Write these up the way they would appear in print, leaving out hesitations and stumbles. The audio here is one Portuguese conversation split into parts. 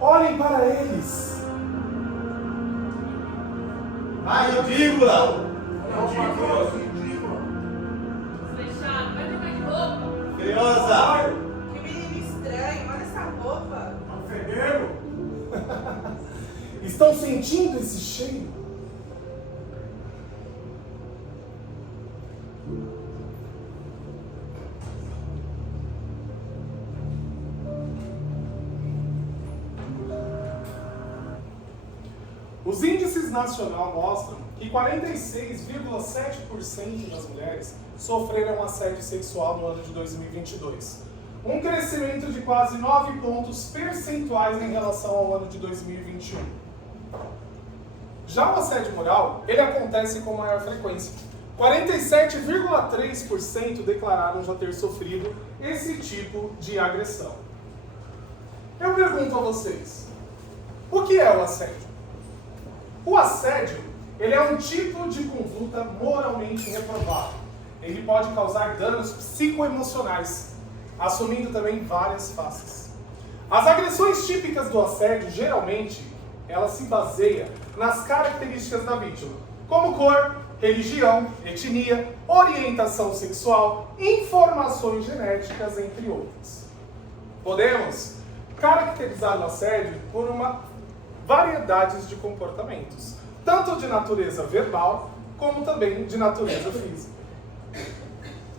Olhem para eles. Ai, ridícula! Fechado, vai trocar de roupa. Feiosa! Que menino estranho, olha essa roupa. Estão sentindo esse cheiro? Os índices nacional mostram que 46,7% das mulheres sofreram assédio sexual no ano de 2022. Um crescimento de quase 9 pontos percentuais em relação ao ano de 2021. Já o assédio moral, ele acontece com maior frequência. 47,3% declararam já ter sofrido esse tipo de agressão. Eu pergunto a vocês, o que é o assédio? O assédio, ele é um tipo de conduta moralmente reprovável. Ele pode causar danos psicoemocionais, assumindo também várias faces. As agressões típicas do assédio, geralmente, ela se baseia nas características da vítima, como cor, religião, etnia, orientação sexual, informações genéticas, entre outras. Podemos caracterizar o assédio por uma variedade de comportamentos, tanto de natureza verbal, como também de natureza física.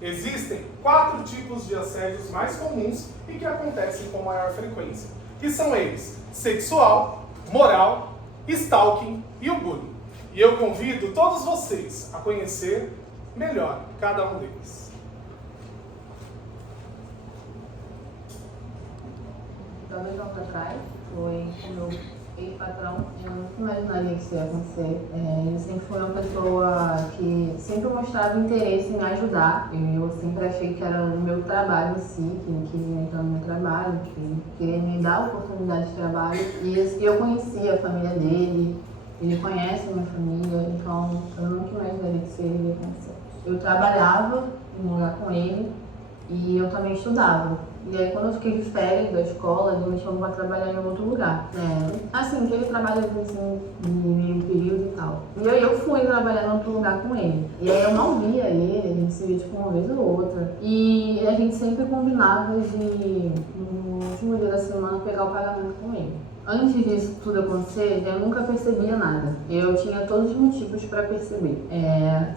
Existem 4 tipos de assédios mais comuns e que acontecem com maior frequência, que são eles: sexual, moral, stalking e o bullying. E eu convido todos vocês a conhecer melhor cada um deles. Há 2 anos atrás, foi o meu ex-patrão. Eu nunca imaginaria que isso ia acontecer. Ele sempre foi uma pessoa que sempre mostrava interesse em me ajudar. Eu sempre achei que era o meu trabalho em si, que ele queria entrar no meu trabalho, que queria me dar oportunidade de trabalho. E eu conhecia a família dele, ele conhece a minha família, então eu nunca imaginaria que isso ia acontecer. Eu trabalhava em um lugar com ele e eu também estudava. E aí quando eu fiquei de férias da escola, ele me chamou para trabalhar em outro lugar. Assim, que ele trabalha assim, de meio período e tal. E aí eu fui trabalhar em outro lugar com ele. E aí eu não via ele, a gente se via tipo uma vez ou outra. E a gente sempre combinava de, no último dia da semana, pegar o pagamento com ele. Antes disso tudo acontecer, eu nunca percebia nada. Eu tinha todos os motivos para perceber.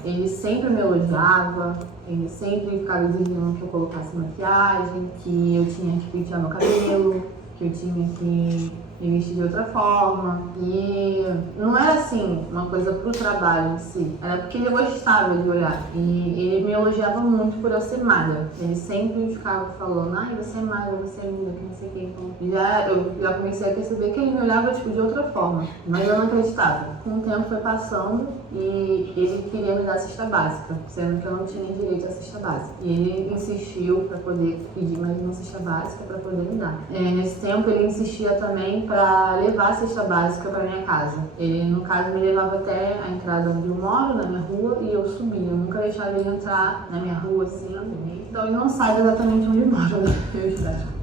Ele sempre me elogiava, ele sempre ficava exigindo que eu colocasse maquiagem, que eu tinha que pentear meu cabelo, que eu tinha que me vestir de outra forma. E não era assim uma coisa pro trabalho em si, era porque ele gostava de olhar. E ele me elogiava muito por eu ser magra. Ele sempre ficava falando: ai, você é magra, você é linda, que não sei o que. Então, eu já comecei a perceber que ele me olhava tipo, de outra forma, mas eu não acreditava. Com o tempo foi passando e ele queria me dar cesta básica, sendo que eu não tinha direito à cesta básica. E ele insistiu para poder pedir mais uma cesta básica para poder me dar. Nesse tempo ele insistia também para levar a cesta básica para minha casa. Ele, no caso, me levava até a entrada onde eu moro, na minha rua, e eu subia. Eu nunca deixava ele entrar na minha rua assim. Então ele não sabe exatamente onde mora, né? Eu espero.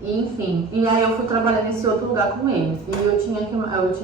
Enfim, e aí eu fui trabalhar nesse outro lugar com ele. E eu tinha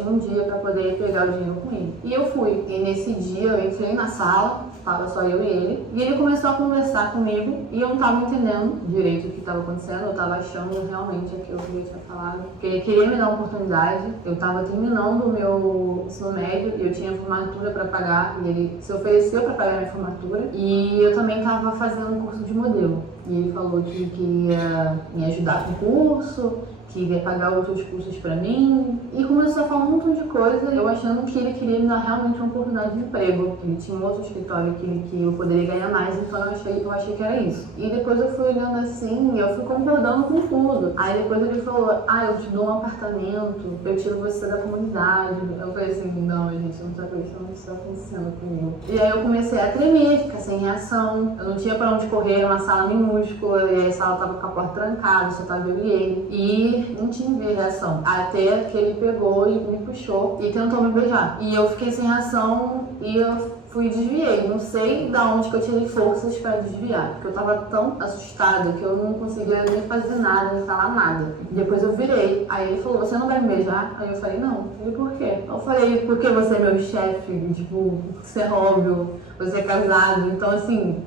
um dia para poder pegar o dinheiro com ele. E eu fui. E nesse dia eu entrei na sala, estava só eu e ele. E ele começou a conversar comigo e eu não estava entendendo direito o que estava acontecendo. Eu estava achando realmente aquilo que ele tinha falado. Porque ele queria me dar uma oportunidade. Eu estava terminando o meu ensino médio e eu tinha formatura para pagar. E ele se ofereceu para pagar minha formatura. E eu também estava fazendo um curso de modelo. E ele falou que ia me ajudar com o curso, que ia pagar outros cursos pra mim. E começou a falar um montão de coisa, eu achando que ele queria me dar realmente uma oportunidade de emprego. Ele tinha um outro escritório que eu poderia ganhar mais, então eu achei que era isso. E depois eu fui olhando assim, e eu fui concordando com tudo. Aí depois ele falou: ah, eu te dou um apartamento, eu tiro você da comunidade. Eu falei assim: não, gente, eu não tô acreditando que isso tá acontecendo comigo. E aí eu comecei a tremer, ficar sem reação. Eu não tinha pra onde correr, era uma sala minúscula, e a sala tava com a porta trancada, só tava eu e ele. E não tinha reação. Até que ele pegou e me puxou e tentou me beijar. E eu fiquei sem reação e eu fui e desviei. Não sei de onde que eu tirei forças para desviar, porque eu tava tão assustada que eu não conseguia nem fazer nada, nem falar nada. Depois eu virei. Aí ele falou, você não vai me beijar? Aí eu falei, não. Ele, por quê? Eu falei, porque você é meu chefe, tipo, você é óbvio, você é casado, então assim,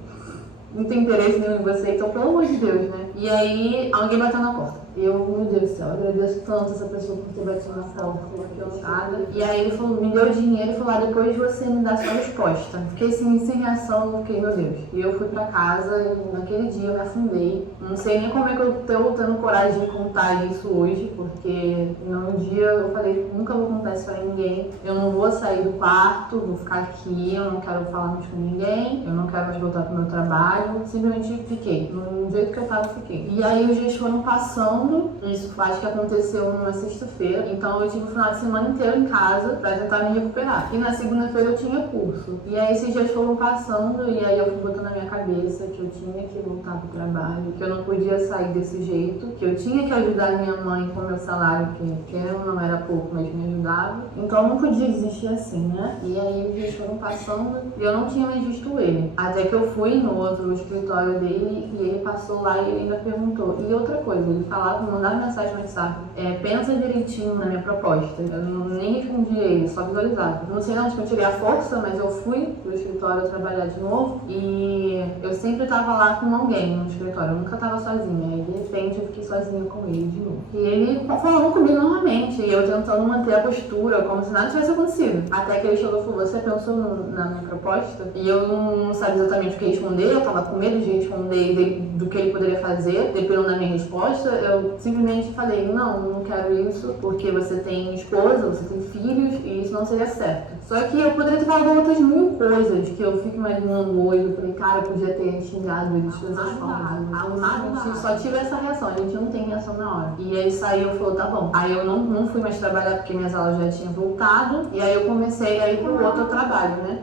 não tem interesse nenhum em você, então pelo amor de Deus, né? E aí alguém bateu na porta. Eu, meu Deus do céu, eu agradeço tanto essa pessoa por ter batido na porta, fiquei honrada. E aí ele falou, me deu dinheiro e falou, depois você me dá sua resposta. Fiquei assim, sem reação, eu fiquei, meu Deus. E eu fui pra casa e naquele dia eu me afundei. Não sei nem como é que eu tô tendo coragem de contar isso hoje, porque num dia eu falei, nunca vou contar isso pra ninguém. Eu não vou sair do quarto, vou ficar aqui, eu não quero falar mais com ninguém, eu não quero mais voltar pro meu trabalho. Simplesmente fiquei, no jeito que eu tava, fiquei. E aí os dias foram passando. Isso acho que aconteceu numa sexta-feira, então eu tive o final de semana inteiro em casa pra tentar me recuperar. E na segunda-feira eu tinha curso. E aí esses dias foram passando e aí eu fui botando na minha cabeça que eu tinha que voltar pro trabalho, que eu não podia sair desse jeito, que eu tinha que ajudar minha mãe com meu salário, que não era pouco, mas me ajudava. Então eu não podia desistir assim, né? E aí os dias foram passando e eu não tinha mais visto ele. Até que eu fui no outro escritório dele e ele passou lá e ele ainda perguntou. E outra coisa, ele falava, mandava mensagem no WhatsApp, pensa direitinho na minha proposta. Eu nem respondi ele, só visualizava. Não sei onde que eu tirei a força, mas eu fui pro escritório trabalhar de novo e eu sempre tava lá com alguém no escritório, eu nunca tava sozinha. E de repente eu fiquei sozinha com ele de novo. E ele falou comigo normalmente, e eu tentando manter a postura, como se nada tivesse acontecido. Até que ele chegou e falou, você pensou na minha proposta? E eu não sabia exatamente o que responder, eu tava com medo de responder do que ele poderia fazer, dependendo da minha resposta. Eu simplesmente falei, não quero isso, porque você tem esposa, você tem filhos, e isso não seria certo. Só que eu poderia ter falado outras mil coisas, que eu fico imaginando hoje. Eu falei, cara, eu podia ter xingado ele de todas as formas. A só tive essa reação, a gente não tem reação na hora. E aí saiu e falou, tá bom. Aí eu não fui mais trabalhar porque minhas aulas já tinham voltado, e aí eu comecei a ir pro outro trabalho, né?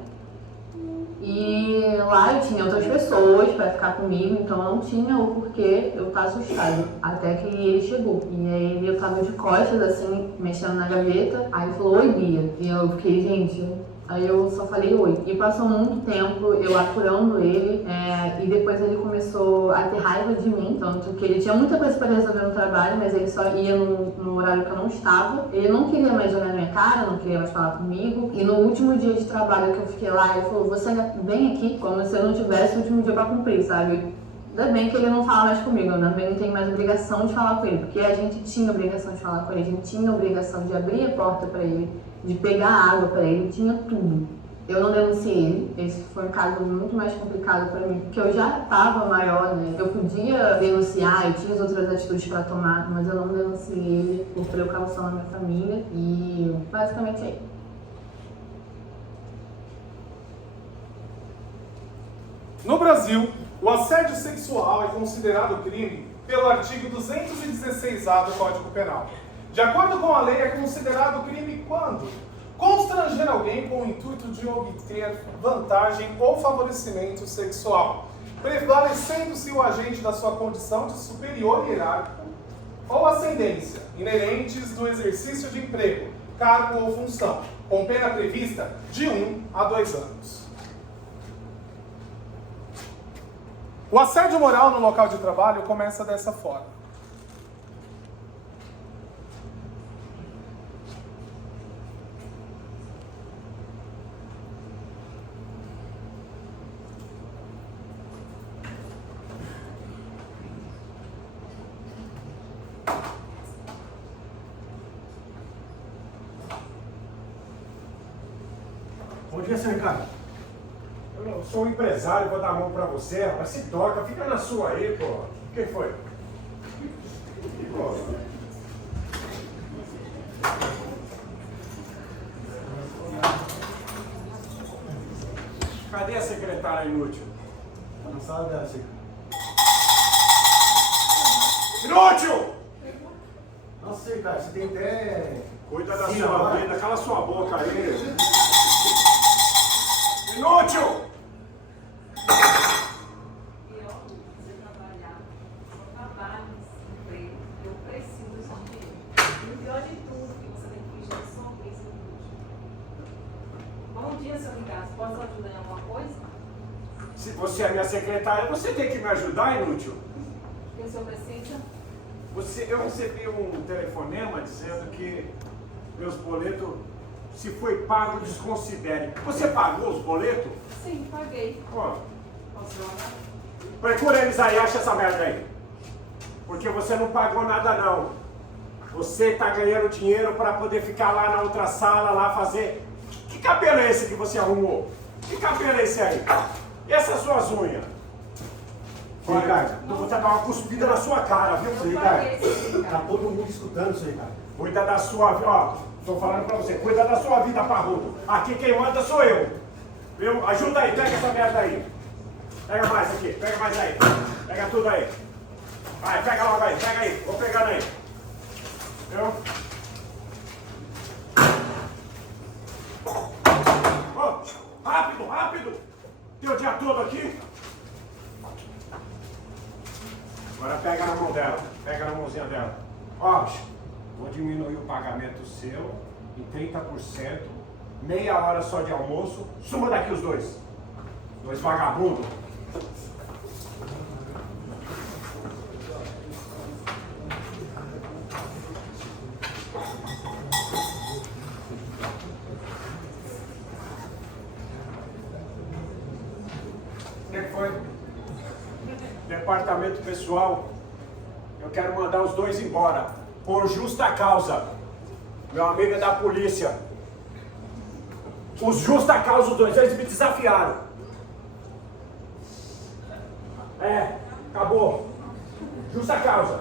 E lá eu tinha outras pessoas pra ficar comigo, então eu não tinha o porquê eu estar assustada. Até que ele chegou. E aí eu tava de costas, assim, mexendo na gaveta. Aí ele falou, oi, Bia. E eu fiquei, gente... Aí eu só falei oi. E passou muito tempo eu aturando ele, e depois ele começou a ter raiva de mim, tanto que ele tinha muita coisa para resolver no trabalho, mas ele só ia no horário que eu não estava. Ele não queria mais olhar na minha cara, não queria mais falar comigo. E no último dia de trabalho que eu fiquei lá, ele falou, você vem aqui como se eu não tivesse o último dia para cumprir, sabe? Ainda bem que ele não fala mais comigo, ainda bem que não tem mais obrigação de falar com ele, porque a gente tinha obrigação de falar com ele, a gente tinha obrigação de abrir a porta para ele, de pegar água para ele, tinha tudo. Eu não denunciei ele, esse foi um caso muito mais complicado para mim, porque eu já estava maior, né? Eu podia denunciar, eu tinha as outras atitudes para tomar, mas eu não denunciei ele por precaução da minha família e basicamente é isso. No Brasil, o assédio sexual é considerado crime pelo artigo 216-A do Código Penal. De acordo com a lei, é considerado crime quando constranger alguém com o intuito de obter vantagem ou favorecimento sexual, prevalecendo-se o agente da sua condição de superior hierárquico ou ascendência, inerentes do exercício de emprego, cargo ou função, com pena prevista de 1 a 2 anos. O assédio moral no local de trabalho começa dessa forma. Bom dia, seu Ricardo. Eu sou um empresário, vou dar a mão pra você, rapaz. Se toca, fica na sua aí, pô. O que foi? Pô. Cadê a secretária inútil? Tá na sala dela, Chico. Inútil! Nossa, Ricardo, você tem até... Cuida da Sim, sua vai. vida, cala sua boca aí. Inútil! Você trabalhar, eu trabalho nesse emprego, eu preciso desse dinheiro. E o pior de tudo, que você tem que fingir só isso. Bom dia, seu Ricardo. Posso ajudar em alguma coisa? Se você é minha secretária, você tem que me ajudar, inútil. O que o senhor precisa? Eu recebi um telefonema dizendo que meus boletos, se foi pago, desconsidere. Você pagou os boletos? Sim, paguei. Ó, Posso mandar? procura eles aí, acha essa merda aí. Porque você não pagou nada não. Você tá ganhando dinheiro para poder ficar lá na outra sala, lá fazer... Que cabelo é esse que você arrumou? Que cabelo é esse aí? E essas suas unhas? Seu Ricardo, Eu vou te dar uma cuspida na sua cara, viu? seu Ricardo, tá todo mundo escutando, seu Ricardo. Cuida da sua vida, ó, tô falando pra você, cuida da sua vida, parrudo. Aqui quem manda sou eu. Viu? Ajuda aí, pega essa merda aí. Pega mais aqui, pega mais aí. Pega tudo aí. Vai, pega logo aí, pega aí, vou pegando aí. Viu? Ó, rápido, rápido. Tem o dia todo aqui. Agora pega na mão dela, pega na mãozinha dela. Ó, vou diminuir o pagamento seu em 30%, meia hora só de almoço. Suma daqui os dois. Dois vagabundos. O que foi? Departamento pessoal, eu quero mandar os dois embora, por justa causa. Meu amigo é da polícia. Os justa causa, os dois, eles me desafiaram. É, acabou. Justa causa.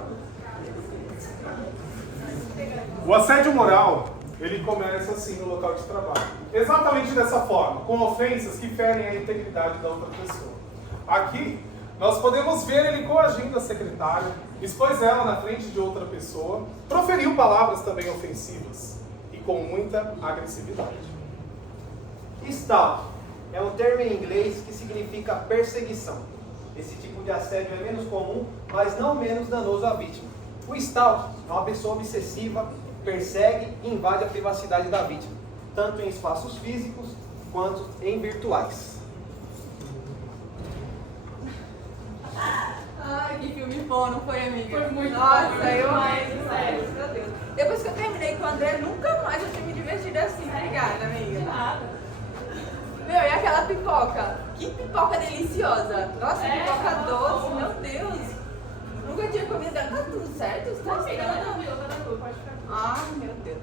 O assédio moral, ele começa assim no local de trabalho. Exatamente dessa forma, com ofensas que ferem a integridade da outra pessoa. Aqui, nós podemos ver ele coagindo a secretária, expôs ela na frente de outra pessoa, proferiu palavras também ofensivas e com muita agressividade. Stalking é um termo em inglês que significa perseguição. Esse tipo de assédio é menos comum, mas não menos danoso à vítima. O stalking é uma pessoa obsessiva, persegue e invade a privacidade da vítima, tanto em espaços físicos quanto em virtuais. Ai, que filme bom, não foi, amiga? Foi muito Nossa, bom, eu demais, amei, sério. meu Deus. Depois que eu terminei com o André, nunca mais eu tenho me divertido assim, obrigada, amiga. Nada. Meu, e aquela pipoca? Que pipoca deliciosa. Nossa, pipoca doce, meu Deus. Nunca tinha comido. Tá tudo certo? Você tá Amiga, estranho? tá tranquilo, pode ficar. Ai, meu Deus.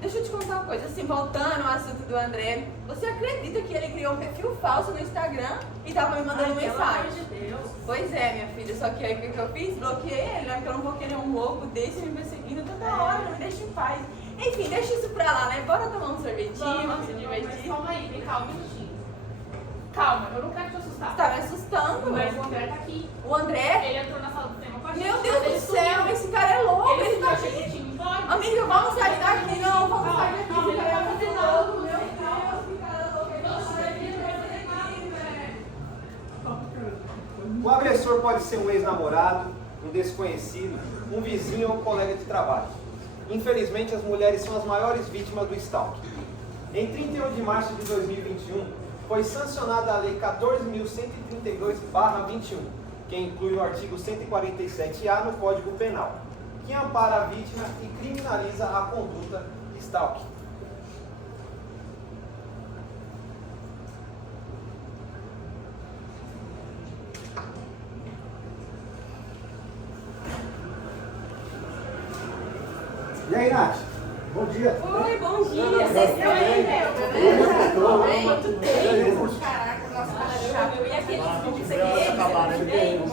Deixa eu te contar uma coisa, assim, voltando ao assunto do André, você acredita que ele criou um perfil falso no Instagram e tava me mandando Ai, pelo mensagem? amor de Deus. Pois é, minha filha, só que aí o que eu fiz? Bloqueei ele, né? Porque eu não vou querer um louco desse me perseguindo toda hora, não me deixa em paz. Enfim, deixa isso pra lá, né? Bora tomar um sorvetinho, Vamos, se mas divertir. calma aí, vem cá, um minutinho. Calma, eu não quero te assustar. Você tá me assustando. Mas o André tá aqui. O André? Ele entrou na sala do tema com a gente. Meu Deus Ele do céu, sumiu. esse cara é louco, Ele ele tá achei que aqui. tinha ido embora. Amiga, vamos sair daqui, não, vamos Calma, sair daqui, calma, esse cara é ele vai muito fazer nada. louco, meu Deus, que cara louco, ele vai sair daqui, velho. O agressor pode ser um ex-namorado, um desconhecido, um vizinho ou um colega de trabalho. Infelizmente, as mulheres são as maiores vítimas do stalking. Em 31 de março de 2021, foi sancionada a Lei 14.132/21, que inclui o artigo 147-A no Código Penal, que ampara a vítima e criminaliza a conduta de stalking. E aí, Nath? Bom dia. Oi, bom dia, vocês estão aí, meu, beleza? Tudo bem? Quanto tempo? Caraca, nossa, tá chato. E aquele filme que você quer? Olha a casa dele. Não,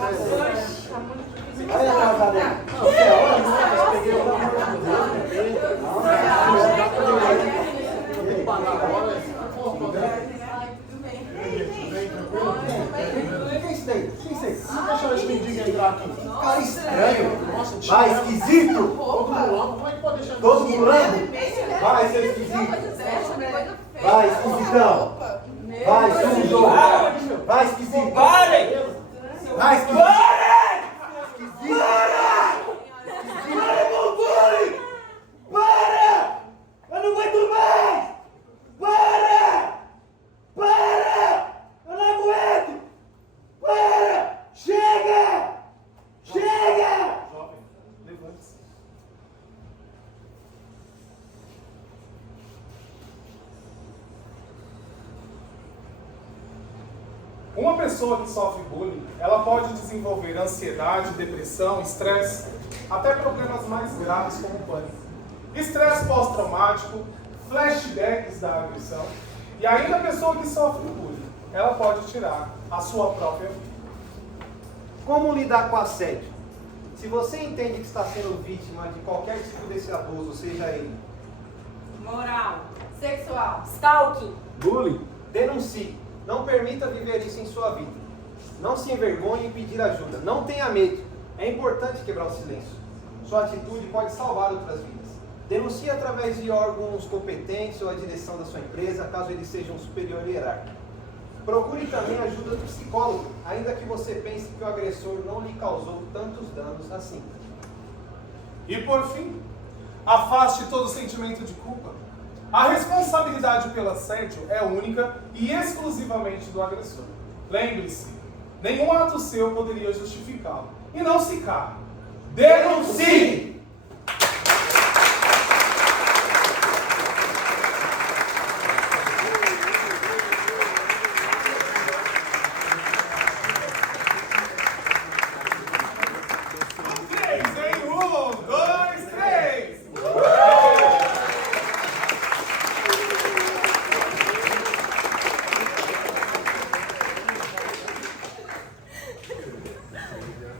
você é hora, não, eu peguei o namoro Quem é isso daí? Quem é isso aí? Você deixou esse mendigo entrar aqui? Cara estranho. Vai, esquisito. Todo mundo lambo? Vai, seu esquisito. Vai, esquisitão. Vai, sujo. Vai, esquisito. Parem! Vai, esquisito. Para com o bullying! Para! Eu não aguento mais! Para! Para! Uma pessoa que sofre bullying, ela pode desenvolver ansiedade, depressão, estresse, até problemas mais graves como pânico, estresse pós-traumático, flashbacks da agressão, e ainda a pessoa que sofre bullying, ela pode tirar a sua própria vida. Como lidar com assédio? Se você entende que está sendo vítima de qualquer tipo desse abuso, seja ele Moral. Sexual. Stalking. Bullying. denuncie. Não permita viver isso em sua vida. Não se envergonhe em pedir ajuda. Não tenha medo. É importante quebrar o silêncio. Sua atitude pode salvar outras vidas. Denuncie através de órgãos competentes ou a direção da sua empresa, caso ele seja um superior hierárquico. Procure também a ajuda do psicólogo, ainda que você pense que o agressor não lhe causou tantos danos assim. E por fim, afaste todo sentimento de culpa. A responsabilidade pelo assédio é única e exclusivamente do agressor. Lembre-se, nenhum ato seu poderia justificá-lo. E não se cale. Denuncie!